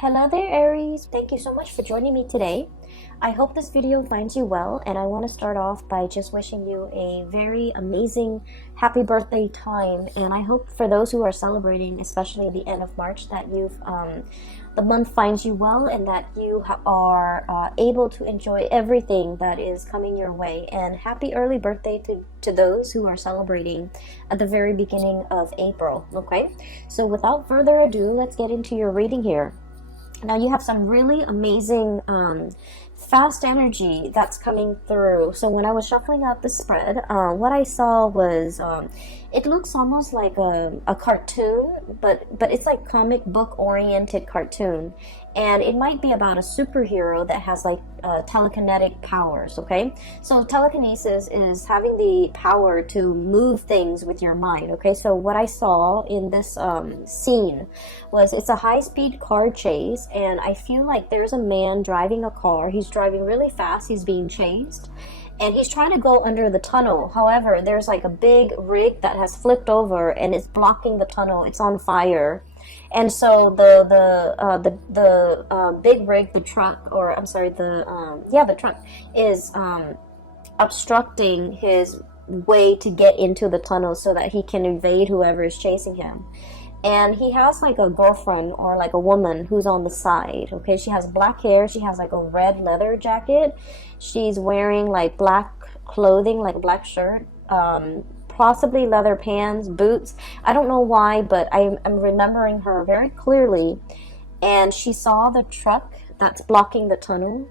Hello there, Aries. Thank you so much for joining me today. I hope this video finds you well, and I want to start off by just wishing you a very amazing happy birthday time. And I hope for those who are celebrating, especially the end of March, that the month finds you well and that you are able to enjoy everything that is coming your way. And happy early birthday to those who are celebrating at the very beginning of April. Okay, so without further ado, let's get into your reading here. Now you have some really amazing fast energy that's coming through. So when I was shuffling out the spread, what I saw was it looks almost like a cartoon, but it's like comic book oriented cartoon, and it might be about a superhero that has like telekinetic powers. Okay, so telekinesis is having the power to move things with your mind. Okay, so what I saw in this scene was it's a high-speed car chase, and I feel like there's a man driving a car. He's driving really fast. He's being chased, and he's trying to go under the tunnel. However, there's like a big rig that has flipped over and it's blocking the tunnel. It's on fire. And so the big rig, the truck, or I'm sorry, the truck is obstructing his way to get into the tunnel so that he can evade whoever is chasing him. And he has like a girlfriend or like a woman who's on the side. Okay, she has black hair. She has like a red leather jacket. She's wearing like black clothing, like a black shirt, possibly leather pants, boots. I don't know why, but I'm remembering her very clearly. And she saw the truck that's blocking the tunnel,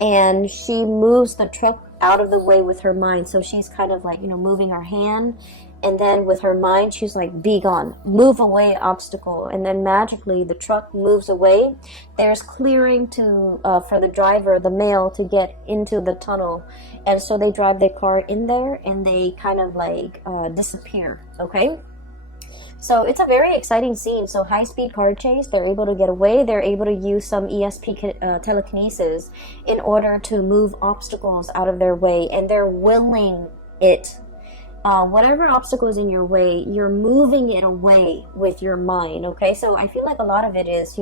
and she moves the truck out of the way with her mind. So she's kind of like, moving her hand, and then with her mind she's like, be gone, move away, obstacle. And then magically the truck moves away. There's clearing to for the driver, the male, to get into the tunnel. And so they drive their car in there and they kind of like disappear. Okay, so it's a very exciting scene. So high-speed car chase, they're able to get away. They're able to use some ESP telekinesis in order to move obstacles out of their way, and they're willing it. Whatever obstacle is in your way, you're moving it away with your mind. Okay, so I feel like a lot of it is,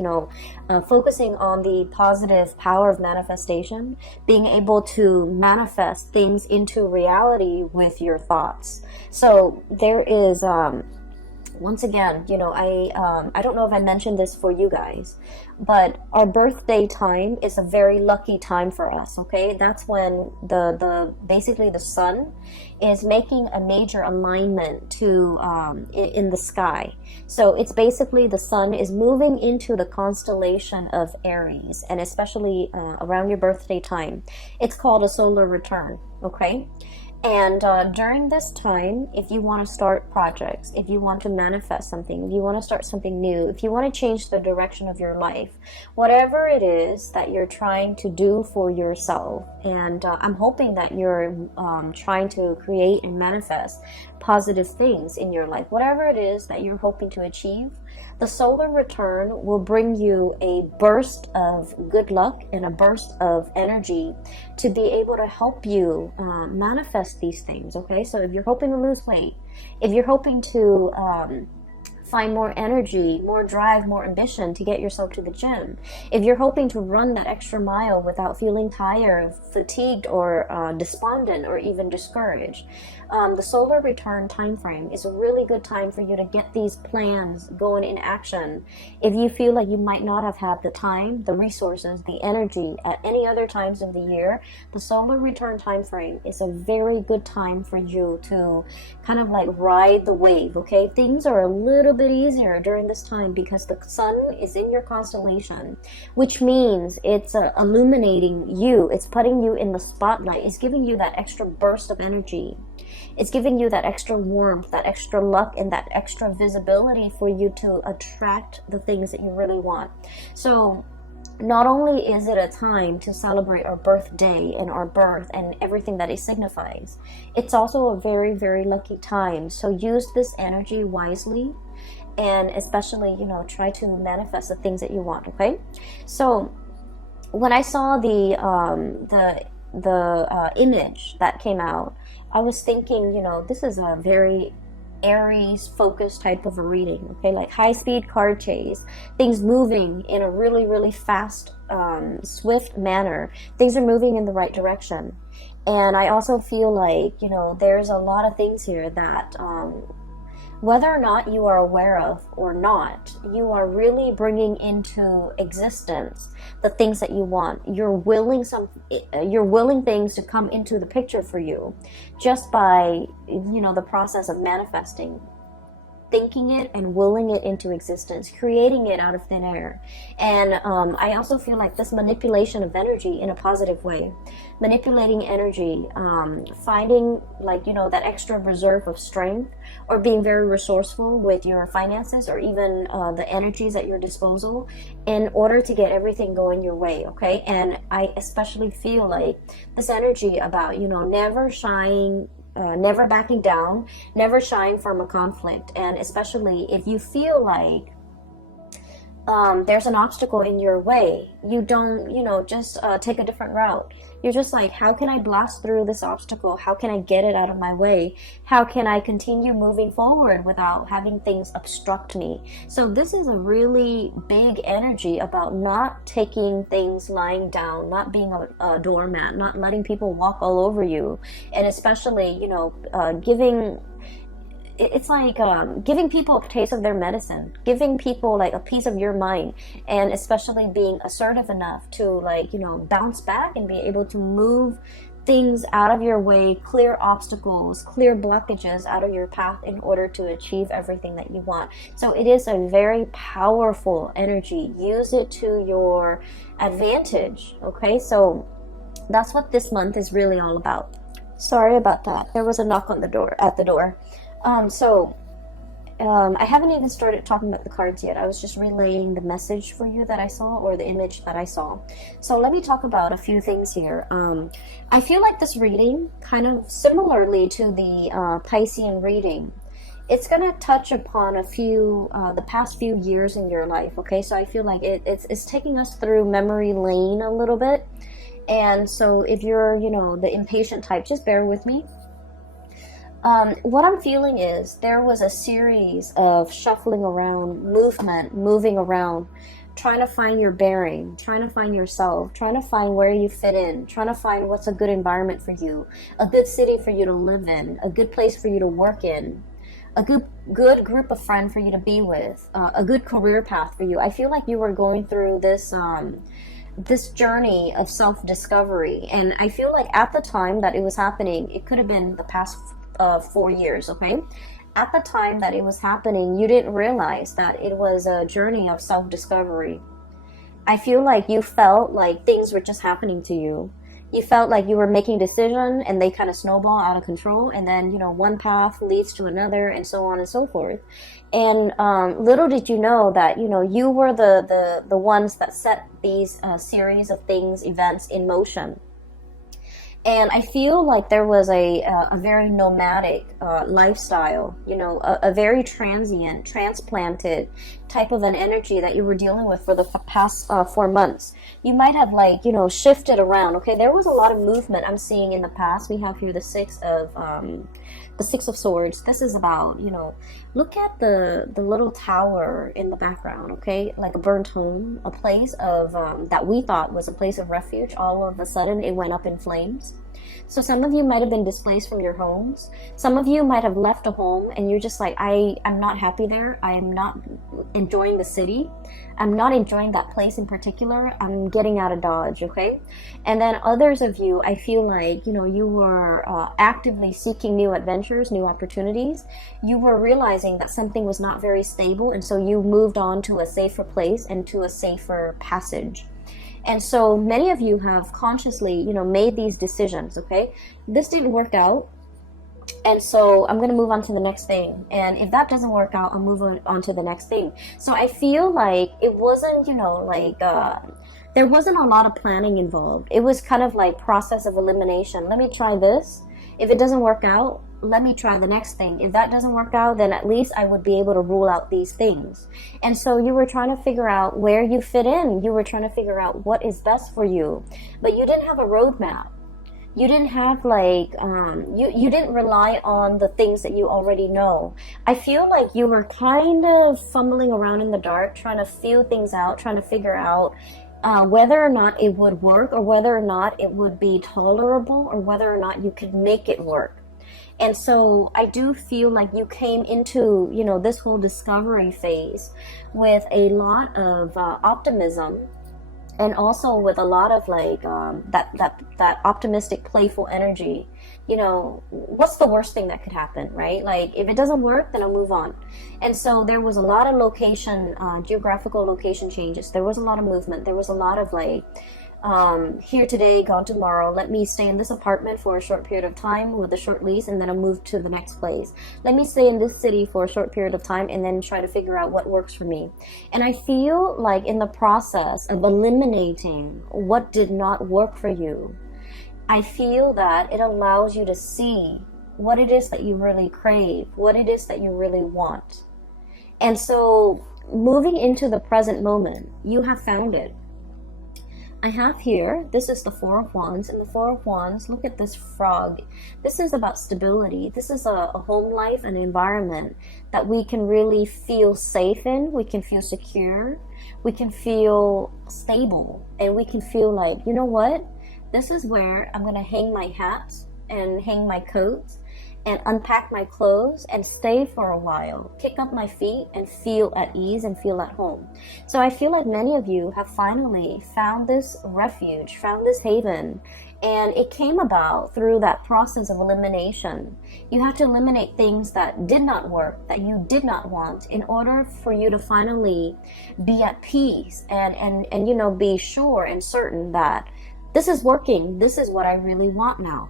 focusing on the positive power of manifestation, being able to manifest things into reality with your thoughts. So there is once again, I don't know if I mentioned this for you guys, but our birthday time is a very lucky time for us. Okay, that's when basically the sun is making a major alignment to in the sky. So it's basically the sun is moving into the constellation of Aries, and especially around your birthday time, it's called a solar return. Okay. And during this time, if you want to start projects, if you want to manifest something, if you want to start something new, if you want to change the direction of your life, whatever it is that you're trying to do for yourself, and I'm hoping that you're trying to create and manifest positive things in your life, whatever it is that you're hoping to achieve, the solar return will bring you a burst of good luck and a burst of energy to be able to help you manifest these things. Okay, so if you're hoping to lose weight, if you're hoping to find more energy, more drive, more ambition to get yourself to the gym, if you're hoping to run that extra mile without feeling tired, fatigued, or despondent, or even discouraged, the solar return time frame is a really good time for you to get these plans going in action. If you feel like you might not have had the time, the resources, the energy at any other times of the year, the solar return time frame is a very good time for you to kind of like ride the wave. Okay, things are a little bit easier during this time because the sun is in your constellation, which means it's illuminating you, it's putting you in the spotlight, it's giving you that extra burst of energy. It's giving you that extra warmth, that extra luck, and that extra visibility for you to attract the things that you really want. So not only is it a time to celebrate our birthday and our birth and everything that it signifies, it's also a very, very lucky time. So use this energy wisely, and especially, try to manifest the things that you want. Okay, so when I saw the image that came out, I was thinking, this is a very Aries focused type of a reading, okay? Like high speed car chase, things moving in a really, really fast, swift manner. Things are moving in the right direction. And I also feel like, you know, there's a lot of things here that, whether or not you are aware of or not, you are really bringing into existence the things that you want. You're willing things to come into the picture for you just by, you know, the process of manifesting, thinking it and willing it into existence, creating it out of thin air. And I also feel like this manipulation of energy in a positive way, manipulating energy, finding, like, you know, that extra reserve of strength, or being very resourceful with your finances, or even the energies at your disposal, in order to get everything going your way, okay? And I especially feel like this energy about, you know, never shying, never backing down, never shying from a conflict. And especially if you feel like there's an obstacle in your way, you don't, you know, just take a different route. You're just like, how can I blast through this obstacle? How can I get it out of my way? How can I continue moving forward without having things obstruct me? So this is a really big energy about not taking things lying down, not being a doormat, not letting people walk all over you. And especially, you know, it's like giving people a taste of their medicine, giving people like a piece of your mind, and especially being assertive enough to, like, you know, bounce back and be able to move things out of your way, clear obstacles, clear blockages out of your path in order to achieve everything that you want. So it is a very powerful energy. Use it to your advantage, okay? So that's what this month is really all about. Sorry about that. There was a knock on the door, at the door. I haven't even started talking about the cards yet. I was just relaying the message for you that I saw, or the image that I saw. So let me talk about a few things here. I feel like this reading, kind of similarly to the Piscean reading, it's going to touch upon a few, the past few years in your life, okay? So I feel like it's taking us through memory lane a little bit. And so if you're, you know, the impatient type, just bear with me. What I'm feeling is there was a series of shuffling around, moving around, trying to find your bearing, trying to find yourself, trying to find where you fit in, trying to find what's a good environment for you, a good city for you to live in, a good place for you to work in, a good group of friends for you to be with, a good career path for you. I feel like you were going through this this journey of self-discovery, and I feel like at the time that it was happening, it could have been the past 4 years, okay? At the time that it was happening, you didn't realize that it was a journey of self-discovery. I feel like you felt like things were just happening to you. You felt like you were making decisions and they kind of snowball out of control, and then, you know, one path leads to another, and so on and so forth. And little did you know that, you know, you were the ones that set these series of things, events in motion. And I feel like there was a very nomadic lifestyle, you know, a very transient, transplanted type of an energy that you were dealing with for the past 4 months. You might have, like, you know, shifted around, okay? There was a lot of movement I'm seeing in the past. We have here the Six of Swords. This is about, you know, look at the little tower in the background, okay? Like a burnt home, a place of, that we thought was a place of refuge. All of a sudden, it went up in flames. So some of you might have been displaced from your homes. Some of you might have left a home and you're just like, I'm not happy there. I am not enjoying the city. I'm not enjoying that place in particular. I'm getting out of Dodge, okay? And then others of you, I feel like, you know, you were actively seeking new adventures, new opportunities. You were realizing that something was not very stable, and so you moved on to a safer place and to a safer passage. And so many of you have consciously, you know, made these decisions, okay? This didn't work out, and so I'm going to move on to the next thing. And if that doesn't work out, I'll move on to the next thing. So I feel like it wasn't, you know, like, there wasn't a lot of planning involved. It was kind of like process of elimination. Let me try this. If it doesn't work out, let me try the next thing. If that doesn't work out, then at least I would be able to rule out these things. And so you were trying to figure out where you fit in. You were trying to figure out what is best for you. But you didn't have a roadmap. You didn't have like you didn't rely on the things that you already know. I feel like you were kind of fumbling around in the dark, trying to feel things out, trying to figure out whether or not it would work, or whether or not it would be tolerable, or whether or not you could make it work. And so I do feel like you came into, you know, this whole discovery phase with a lot of optimism, and also with a lot of like that optimistic, playful energy. You know, what's the worst thing that could happen, right? Like, if it doesn't work, then I'll move on. And so there was a lot of location, geographical location changes. There was a lot of movement. There was a lot of like, here today, gone tomorrow. Let me stay in this apartment for a short period of time with a short lease, and then I'll move to the next place. Let me stay in this city for a short period of time, and then try to figure out what works for me. And I feel like in the process of eliminating what did not work for you, I feel that it allows you to see what it is that you really crave, what it is that you really want. And so moving into the present moment, you have found it. I have here, this is the Four of Wands, and the Four of Wands, look at this frog. This is about stability. This is a home life, an environment that we can really feel safe in, we can feel secure, we can feel stable, and we can feel like, you know what? This is where I'm going to hang my hats and hang my coats and unpack my clothes and stay for a while, kick up my feet and feel at ease and feel at home. So I feel like many of you have finally found this refuge, found this haven, and it came about through that process of elimination. You have to eliminate things that did not work, that you did not want, in order for you to finally be at peace and you know, be sure and certain that this is working, this is what I really want now.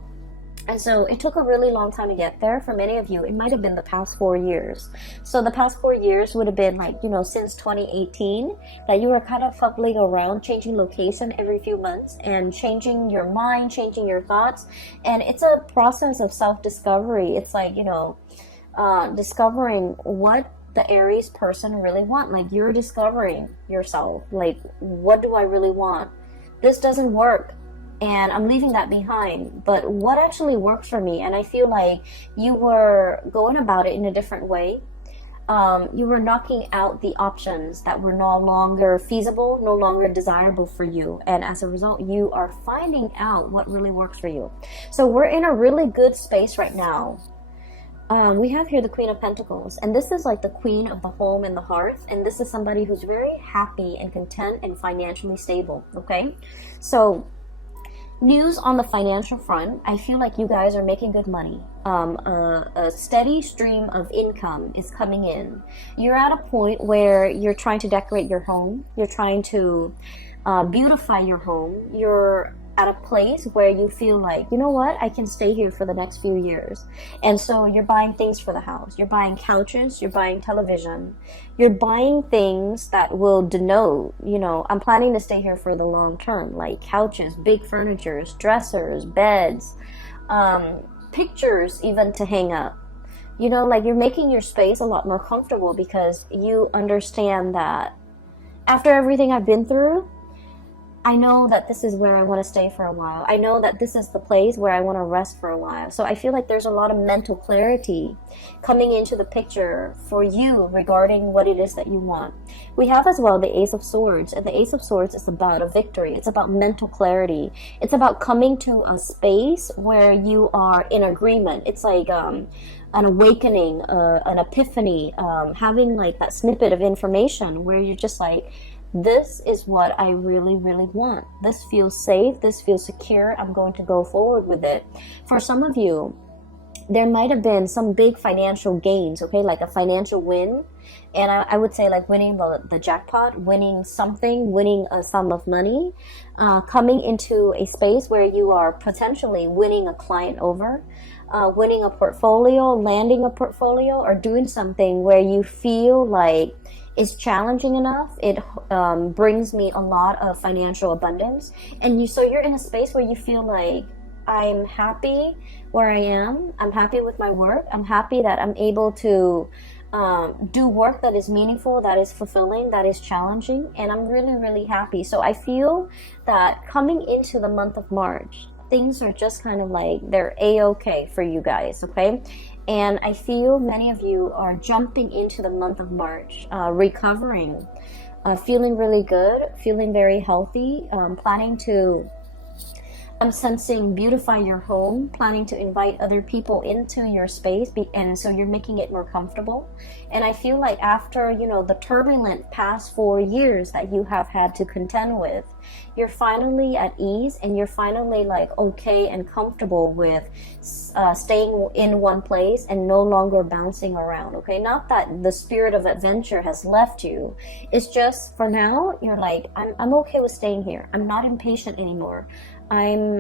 And so it took a really long time to get there. For many of you, it might have been the past 4 years. So the past 4 years would have been like, you know, since 2018, that you were kind of fumbling around, changing location every few months and changing your mind, changing your thoughts. And it's a process of self-discovery. It's like, you know, discovering what the Aries person really want. Like, you're discovering yourself. Like, what do I really want? This doesn't work, and I'm leaving that behind, but what actually works for me? And I feel like you were going about it in a different way. You were knocking out the options that were no longer feasible, no longer desirable for you, and as a result, you are finding out what really works for you. So we're in a really good space right now. We have here the Queen of Pentacles, and this is like the queen of the home and the hearth, and this is somebody who's very happy and content and financially stable, okay? So news on the financial front, I feel like you guys are making good money. A steady stream of income is coming in. You're at a point where you're trying to decorate your home. You're trying to beautify your home. You're at a place where you feel like, you know what, I can stay here for the next few years. And so you're buying things for the house. You're buying couches, you're buying television. You're buying things that will denote, you know, I'm planning to stay here for the long term, like couches, big furnitures, dressers, beds, pictures even to hang up. You know, like, you're making your space a lot more comfortable because you understand that after everything I've been through, I know that this is where I want to stay for a while. I know that this is the place where I want to rest for a while. So I feel like there's a lot of mental clarity coming into the picture for you regarding what it is that you want. We have as well the Ace of Swords, and the Ace of Swords is about a victory. It's about mental clarity. It's about coming to a space where you are in agreement. It's like an awakening, an epiphany, having like that snippet of information where you're just like, this is what I really, really want. This feels safe. This feels secure. I'm going to go forward with it. For some of you, there might have been some big financial gains, okay, like a financial win. And I would say like winning the jackpot, winning something, winning a sum of money, coming into a space where you are potentially winning a client over, winning a portfolio, landing a portfolio, or doing something where you feel like is challenging enough. It brings me a lot of financial abundance, and so you're in a space where you feel like, I'm happy where I am. I'm happy with my work. I'm happy that I'm able to do work that is meaningful, that is fulfilling, that is challenging, and I'm really, really happy. So I feel that coming into the month of March, things are just kind of like, they're a-okay for you guys, okay? And I feel many of you are jumping into the month of March, recovering, feeling really good, feeling very healthy, planning to, I'm sensing, beautify your home, planning to invite other people into your space, and so you're making it more comfortable. And I feel like after, you know, the turbulent past 4 years that you have had to contend with, you're finally at ease, and you're finally like okay and comfortable with staying in one place and no longer bouncing around, okay? Not that the spirit of adventure has left you. It's just for now, you're like, I'm okay with staying here. I'm not impatient anymore. I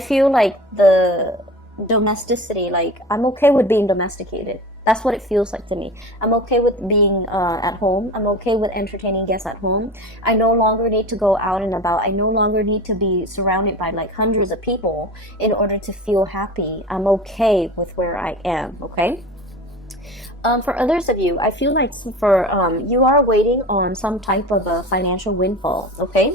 feel like the domesticity, like I'm okay with being domesticated. That's what it feels like to me. I'm okay with being at home. I'm okay with entertaining guests at home. I no longer need to go out and about. I no longer need to be surrounded by like hundreds of people in order to feel happy. I'm okay with where I am, okay? For others of you, I feel like you are waiting on some type of a financial windfall, okay?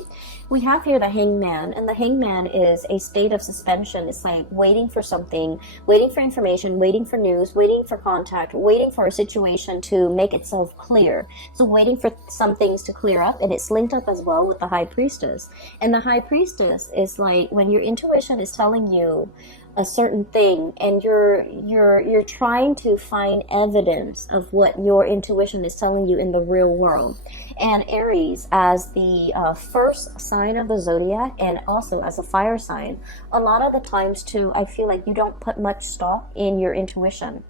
We have here the hangman, and the hangman is a state of suspension. It's like waiting for something, waiting for information, waiting for news, waiting for contact, waiting for a situation to make itself clear. So waiting for some things to clear up, and it's linked up as well with the high priestess. And the high priestess is like when your intuition is telling you a certain thing, and you're trying to find evidence of what your intuition is telling you in the real world. And Aries, as the first sign of the zodiac, and also as a fire sign, a lot of the times too, I feel like you don't put much stock in your intuition.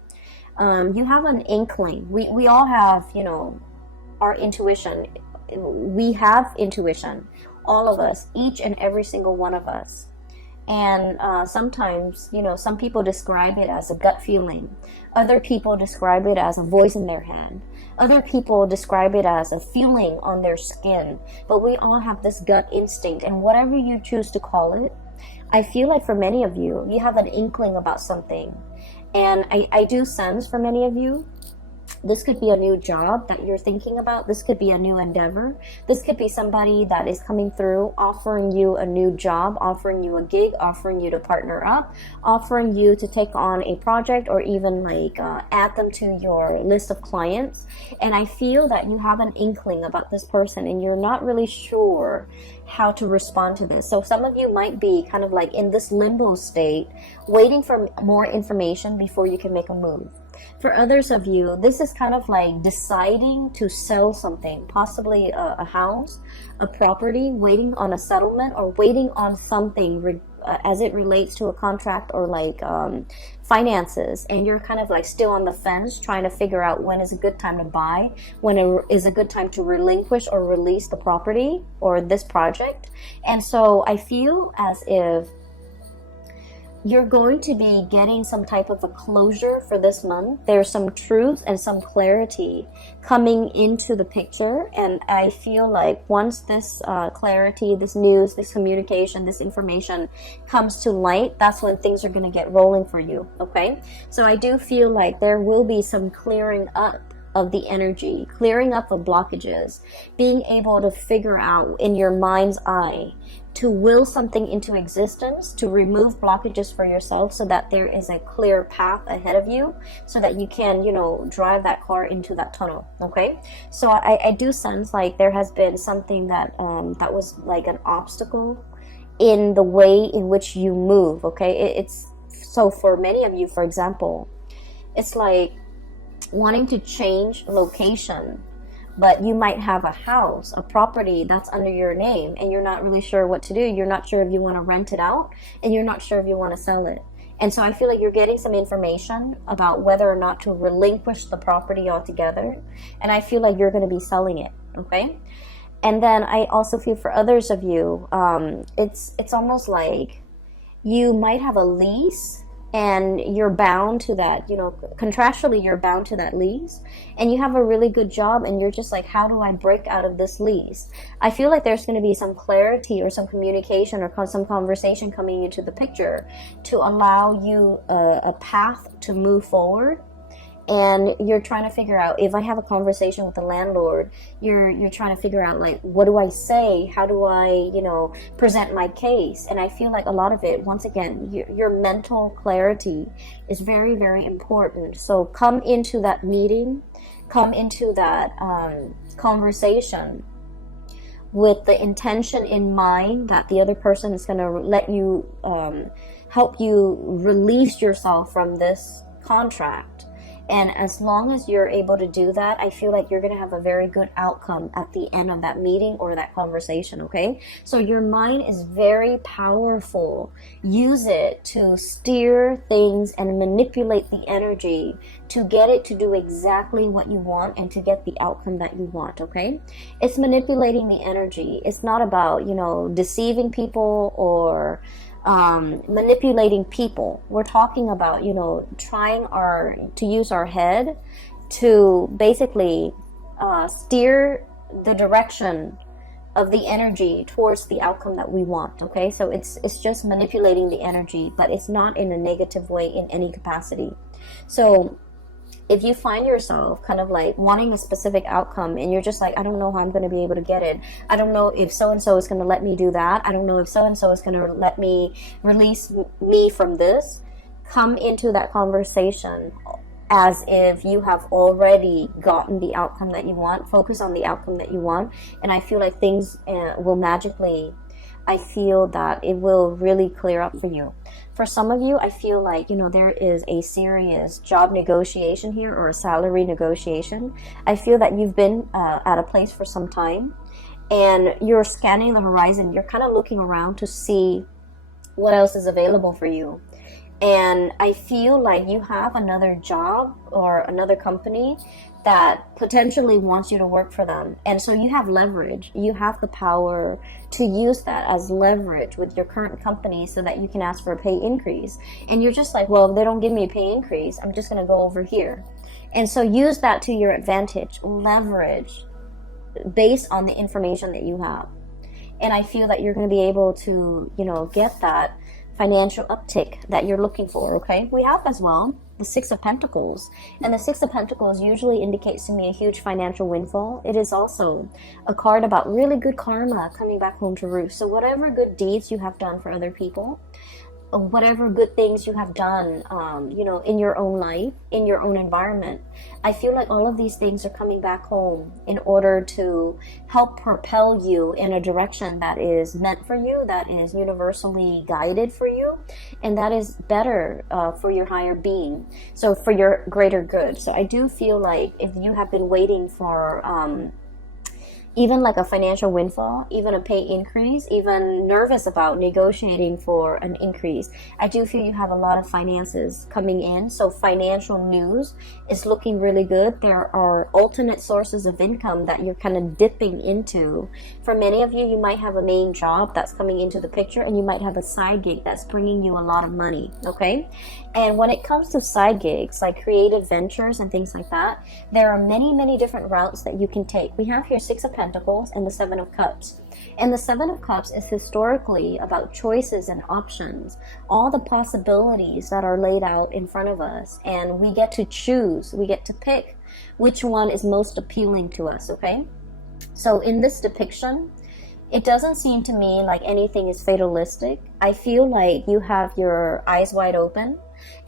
You have an inkling. We all have, you know, our intuition. We have intuition, all of us, each and every single one of us. And sometimes, you know, some people describe it as a gut feeling. Other people describe it as a voice in their hand. Other people describe it as a feeling on their skin. But we all have this gut instinct, and whatever you choose to call it, I feel like for many of you, you have an inkling about something. And I do sense for many of you, this could be a new job that you're thinking about. This could be a new endeavor. This could be somebody that is coming through, offering you a new job, offering you a gig, offering you to partner up, offering you to take on a project, or even like add them to your list of clients. And I feel that you have an inkling about this person, and you're not really sure how to respond to this. So some of you might be kind of like in this limbo state, waiting for more information before you can make a move. For others of you, this is kind of like deciding to sell something, possibly a house, a property, waiting on a settlement, or waiting on something as it relates to a contract, or like finances. And you're kind of like still on the fence, trying to figure out when is a good time to buy, when is a good time to relinquish or release the property or this project. And so I feel as if you're going to be getting some type of a closure for this month. There's some truth and some clarity coming into the picture. And I feel like once this clarity, this news, this communication, this information comes to light, that's when things are going to get rolling for you, okay? So I do feel like there will be some clearing up of the energy, clearing up of blockages, being able to figure out in your mind's eye to will something into existence, to remove blockages for yourself so that there is a clear path ahead of you, so that you can, you know, drive that car into that tunnel, okay? So I do sense like there has been something that that was like an obstacle in the way in which you move, okay? It's so for many of you, for example, it's like wanting to change location, but you might have a house, a property that's under your name, and you're not really sure what to do. You're not sure if you want to rent it out, and you're not sure if you want to sell it. And so I feel like you're getting some information about whether or not to relinquish the property altogether. And I feel like you're going to be selling it, okay? And then I also feel for others of you, it's almost like you might have a lease, and you're bound to that, you know, contractually you're bound to that lease, and you have a really good job, and you're just like, how do I break out of this lease? I feel like there's going to be some clarity or some communication or some conversation coming into the picture to allow you a path to move forward. and you're trying to figure out, if I have a conversation with the landlord, you're trying to figure out, like, what do I say? How do I, you know, present my case? And I feel like a lot of it, once again, your mental clarity is very, very important. So come into that meeting, come into that conversation with the intention in mind that the other person is going to let you, help you release yourself from this contract. And as long as you're able to do that, I feel like you're going to have a very good outcome at the end of that meeting or that conversation, okay? So your mind is very powerful. Use it to steer things and manipulate the energy to get it to do exactly what you want and to get the outcome that you want, okay? It's manipulating the energy. It's not about, you know, deceiving people or manipulating people. We're talking about, you know, trying to use our head to basically steer the direction of the energy towards the outcome that we want, okay? So it's just manipulating the energy, but it's not in a negative way in any capacity. So if you find yourself kind of like wanting a specific outcome and you're just like, I don't know how I'm going to be able to get it. I don't know if so-and-so is going to let me do that. I don't know if so-and-so is going to let me release me from this. Come into that conversation as if you have already gotten the outcome that you want. Focus on the outcome that you want. And I feel like things will magically, I feel that it will really clear up for you. For some of you, I feel like, you know, there is a serious job negotiation here or a salary negotiation. I feel that you've been at a place for some time and you're scanning the horizon. You're kind of looking around to see what else is available for you. And I feel like you have another job or another company that potentially wants you to work for them. And so you have leverage. You have the power to use that as leverage with your current company so that you can ask for a pay increase. And you're just like, well, if they don't give me a pay increase, I'm just going to go over here. And so use that to your advantage. Leverage based on the information that you have. And I feel that you're going to be able to, you know, get that financial uptick that you're looking for, okay? We have as well the Six of Pentacles. And the Six of Pentacles usually indicates to me a huge financial windfall. It is also a card about really good karma coming back home to roost. So whatever good deeds you have done for other people, whatever good things you have done, you know, in your own life, in your own environment, I feel like all of these things are coming back home in order to help propel you in a direction that is meant for you, that is universally guided for you, and that is better for your higher being, so for your greater good. So I do feel like if you have been waiting for even like a financial windfall, even a pay increase, even nervous about negotiating for an increase, I do feel you have a lot of finances coming in. So financial news is looking really good. There are alternate sources of income that you're kind of dipping into. For many of you, you might have a main job that's coming into the picture, and you might have a side gig that's bringing you a lot of money, okay? And when it comes to side gigs, like creative ventures and things like that, there are many, many different routes that you can take. We have here Six of Pentacles and the Seven of Cups. And the Seven of Cups is historically about choices and options, all the possibilities that are laid out in front of us. And we get to choose, we get to pick which one is most appealing to us, okay? So in this depiction, it doesn't seem to me like anything is fatalistic. I feel like you have your eyes wide open.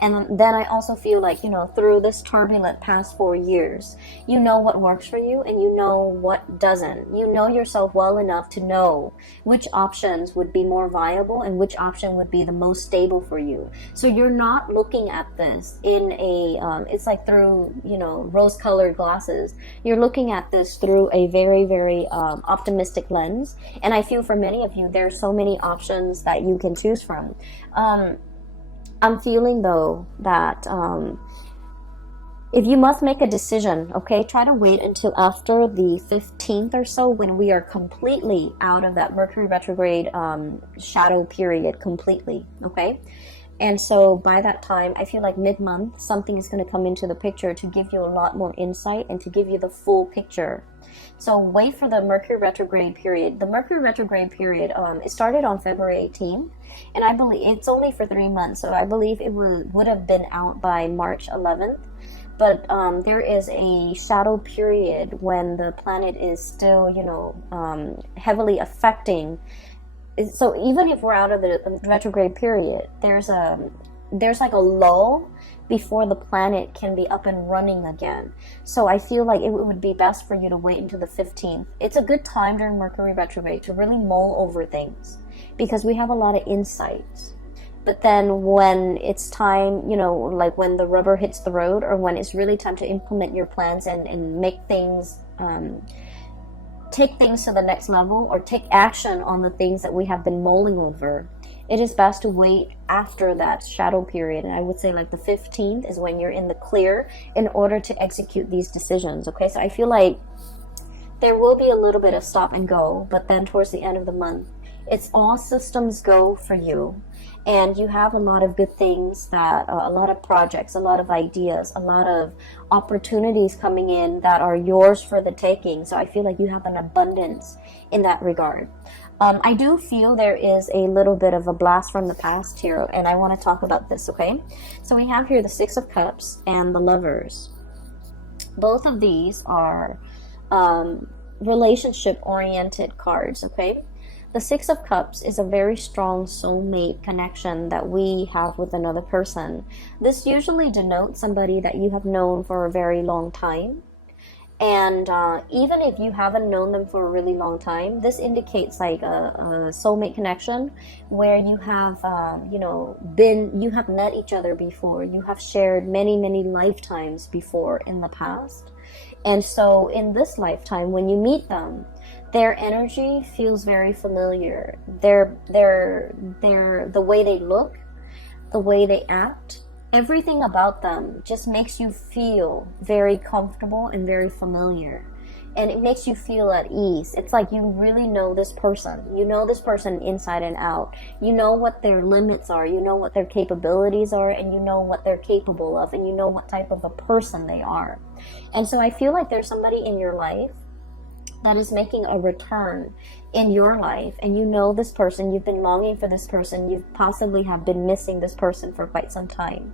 And then I also feel like, you know, through this turbulent past 4 years, you know what works for you and you know what doesn't. You know yourself well enough to know which options would be more viable and which option would be the most stable for you. So you're not looking at this in a, it's like through, you know, rose-colored glasses. You're looking at this through a very, very optimistic lens. And I feel for many of you, there are so many options that you can choose from. I'm feeling though that if you must make a decision, okay, try to wait until after the 15th or so, when we are completely out of that Mercury retrograde shadow period completely, okay? And so by that time, I feel like mid-month, something is going to come into the picture to give you a lot more insight and to give you the full picture. So wait for the Mercury retrograde period. The Mercury retrograde period, it started on February 18th, and I believe it's only for 3 months. So I believe it would have been out by March 11th. but there is a shadow period when the planet is still, you know, heavily affecting. So even if we're out of the retrograde period, there's like a lull before the planet can be up and running again. So I feel like it would be best for you to wait until the 15th. It's a good time during Mercury retrograde to really mull over things, because we have a lot of insights. But then when it's time, you know, like when the rubber hits the road, or when it's really time to implement your plans and make things, take things to the next level, or take action on the things that we have been mulling over, it is best to wait after that shadow period. And I would say like the 15th is when you're in the clear in order to execute these decisions. Okay, so I feel like there will be a little bit of stop and go, but then towards the end of the month, it's all systems go for you. And you have a lot of good things, that a lot of projects, a lot of ideas, a lot of opportunities coming in that are yours for the taking. So I feel like you have an abundance in that regard. I do feel there is a little bit of a blast from the past here, and I want to talk about this, okay? So we have here the Six of Cups and the Lovers. Both of these are relationship-oriented cards, okay? The Six of Cups is a very strong soulmate connection that we have with another person. This usually denotes somebody that you have known for a very long time. And even if you haven't known them for a really long time, this indicates like a soulmate connection where you have, you have met each other before. You have shared many, many lifetimes before in the past. And so in this lifetime, when you meet them, their energy feels very familiar. The way they look, the way they act, everything about them just makes you feel very comfortable and very familiar. And it makes you feel at ease. It's like you really know this person. You know this person inside and out. You know what their limits are. You know what their capabilities are. And you know what they're capable of. And you know what type of a person they are. And so I feel like there's somebody in your life that is making a return in your life, and you know this person, you've been longing for this person, you possibly have been missing this person for quite some time.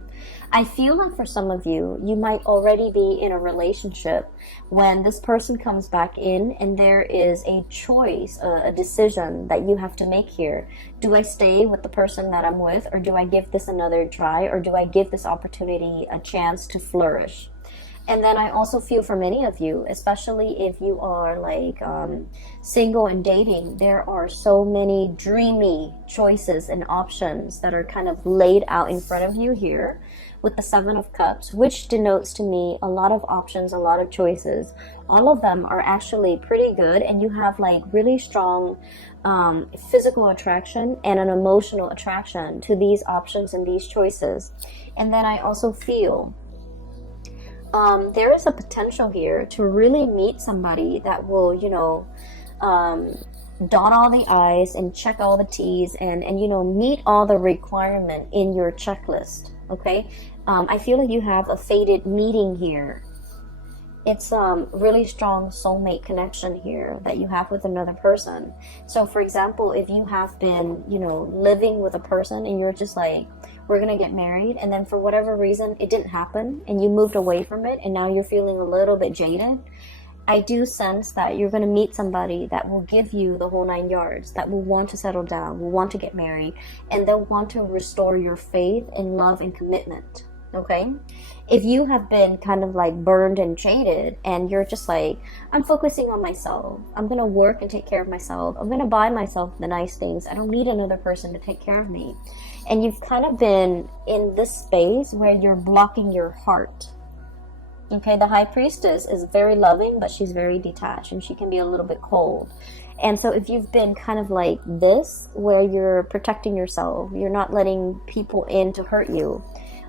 I feel like for some of you, you might already be in a relationship when this person comes back in, and there is a choice, a decision that you have to make here. Do I stay with the person that I'm with, or do I give this another try, or do I give this opportunity a chance to flourish? And then I also feel for many of you, especially if you are like single and dating, there are so many dreamy choices and options that are kind of laid out in front of you here with the Seven of Cups, which denotes to me a lot of options, a lot of choices. All of them are actually pretty good, and you have like really strong physical attraction and an emotional attraction to these options and these choices. And then I also feel there is a potential here to really meet somebody that will, dot all the I's and check all the T's and meet all the requirement in your checklist. Okay. I feel like you have a fated meeting here. It's really strong soulmate connection here that you have with another person. So for example, if you have been, living with a person and you're just like, we're gonna get married, and then for whatever reason it didn't happen and you moved away from it, and now you're feeling a little bit jaded, I do sense that you're gonna meet somebody that will give you the whole 9 yards, that will want to settle down, will want to get married, and they'll want to restore your faith in love and commitment. Okay? If you have been kind of like burned and jaded, and you're just like, I'm focusing on myself, I'm gonna work and take care of myself, I'm gonna buy myself the nice things, I don't need another person to take care of me, and you've kind of been in this space where you're blocking your heart. Okay, the High Priestess is very loving, but she's very detached, and she can be a little bit cold. And so if you've been kind of like this, where you're protecting yourself, you're not letting people in to hurt you,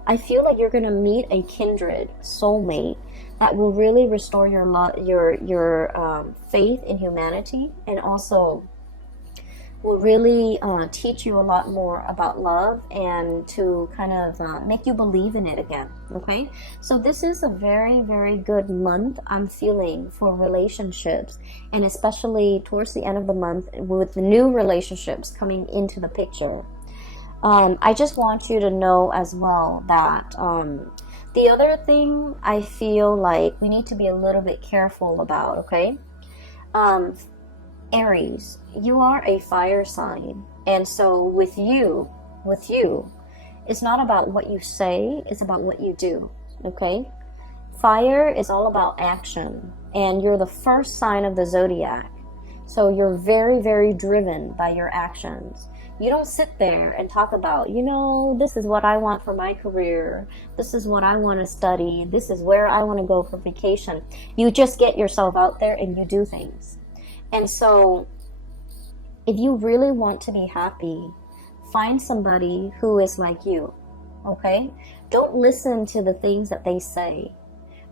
I feel like you're going to meet a kindred soulmate that will really restore your faith in humanity, and also will really teach you a lot more about love, and to kind of make you believe in it again. Okay, so this is a very, very good month I'm feeling for relationships, and especially towards the end of the month with the new relationships coming into the picture. I just want you to know as well that The other thing I feel like we need to be a little bit careful about, okay? Um, Aries, you are a fire sign. And so with you, it's not about what you say, it's about what you do, okay? Fire is all about action, and you're the first sign of the zodiac. So you're very, very driven by your actions. You don't sit there and talk about, this is what I want for my career. This is what I want to study. This is where I want to go for vacation. You just get yourself out there and you do things. And so if you really want to be happy, find somebody who is like you, okay? Don't listen to the things that they say.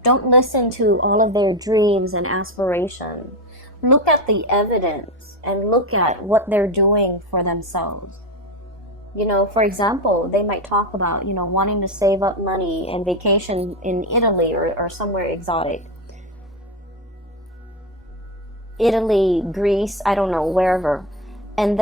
Don't listen to all of their dreams and aspirations. Look at the evidence and look at what they're doing for themselves. For example, they might talk about, wanting to save up money and vacation in Italy or somewhere exotic. Italy, Greece, I don't know, wherever. And